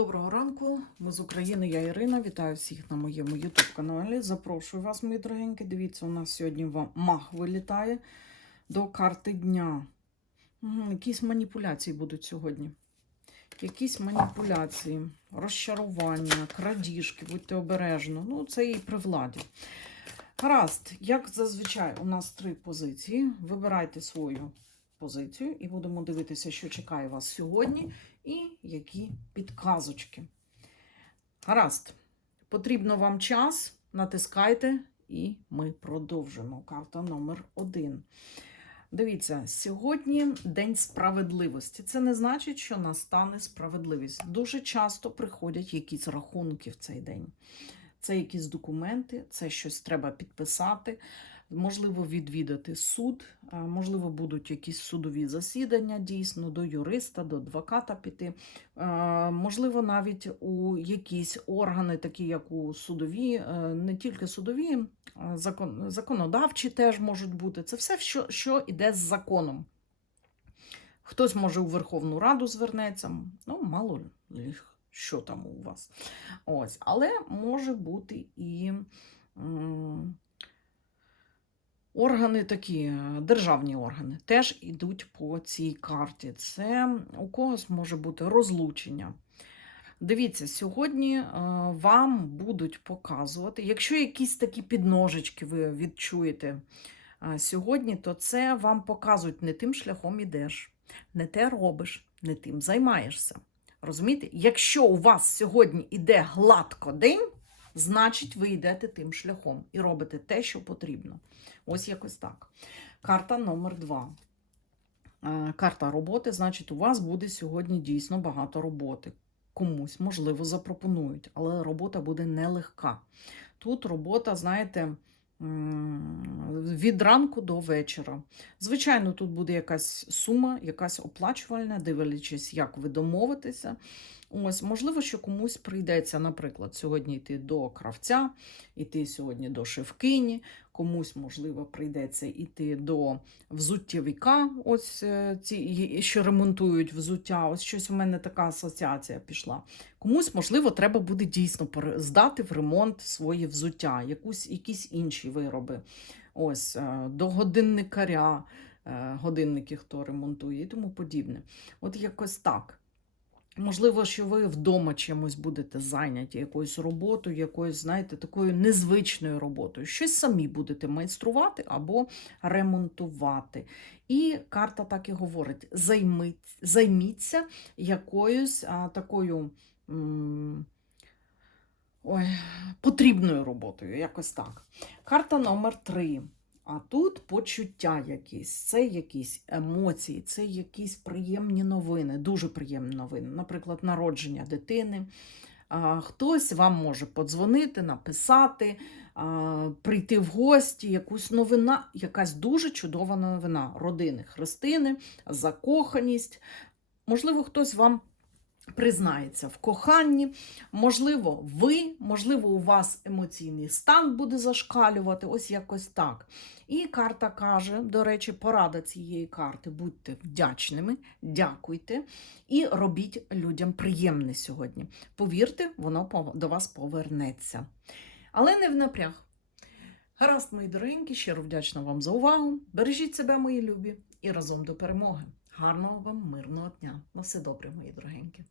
Доброго ранку, ми з України, я Ірина. Вітаю всіх на моєму YouTube каналі. Запрошую вас, мої дорогенькі. Дивіться, у нас сьогодні мах вилітає до карти дня. Якісь маніпуляції будуть сьогодні. Якісь маніпуляції, розчарування, крадіжки, будьте обережно. Ну, це і при владі. Гаразд, як зазвичай, у нас три позиції. Вибирайте свою позицію і будемо дивитися, що чекає вас сьогодні і які підказочки. Гаразд, потрібно вам час, натискайте, і ми продовжимо. Карта номер один. Дивіться, сьогодні День справедливості. Це не значить, що настане справедливість. Дуже часто приходять якісь рахунки в цей день. Це якісь документи, це щось треба підписати, можливо, відвідати суд, можливо, будуть якісь судові засідання дійсно до юриста, до адвоката піти. Можливо, навіть у якісь органи, такі як у судові, е, не тільки судові, закон, законодавчі теж можуть бути. Це все, що, що йде з законом. Хтось може у Верховну Раду звернеться, ну, мало лі що там у вас. Ось. Але може бути і органи такі, е, державні органи, теж йдуть по цій карті. Це у когось може бути розлучення. Дивіться, сьогодні е, вам будуть показувати, якщо якісь такі підножечки ви відчуєте е, сьогодні, то це вам показують не тим шляхом ідеш, не те робиш, не тим займаєшся. Розумієте? Якщо у вас сьогодні іде гладко день, значить ви йдете тим шляхом і робите те, що потрібно. Ось якось так. Карта номер два. Е, Карта роботи, значить, у вас буде сьогодні дійсно багато роботи. Комусь, можливо, запропонують, але робота буде нелегка. Тут робота, знаєте, від ранку до вечора. Звичайно, тут буде якась сума, якась оплачувальна, дивлячись, як ви домовитеся. Ось, можливо, що комусь прийдеться, наприклад, сьогодні йти до кравця, йти сьогодні до шевкині, комусь, можливо, прийдеться йти до взуттєвіка, ось е, ці, що ремонтують взуття. Ось щось у мене така асоціація пішла. Комусь, можливо, треба буде дійсно здати в ремонт свої взуття, якусь, якісь інші вироби. Ось, е, до годинникаря, е, годинники, хто ремонтує і тому подібне. От якось так. Можливо, що ви вдома чимось будете зайняті, якоюсь роботою, якоюсь, знаєте, такою незвичною роботою. Щось самі будете майструвати або ремонтувати. І карта так і говорить: займіть, займіться якоюсь а, такою. м, Ой, потрібною роботою, якось так. Карта номер три. А тут почуття якісь, це якісь емоції, це якісь приємні новини, дуже приємні новини. Наприклад, народження дитини. Хтось вам може подзвонити, написати, прийти в гості, якусь новина, якась дуже чудова новина родини, хрестини, закоханість. Можливо, хтось вам признається в коханні, можливо, ви, можливо, у вас емоційний стан буде зашкалювати, ось якось так. І карта каже, до речі, порада цієї карти: будьте вдячними, дякуйте і робіть людям приємне сьогодні. Повірте, воно до вас повернеться. Але не в напряг. Гаразд, мої дорогенькі, щиро вдячна вам за увагу. Бережіть себе, мої любі, і разом до перемоги. Гарного вам мирного дня. На все добре, мої дорогенькі.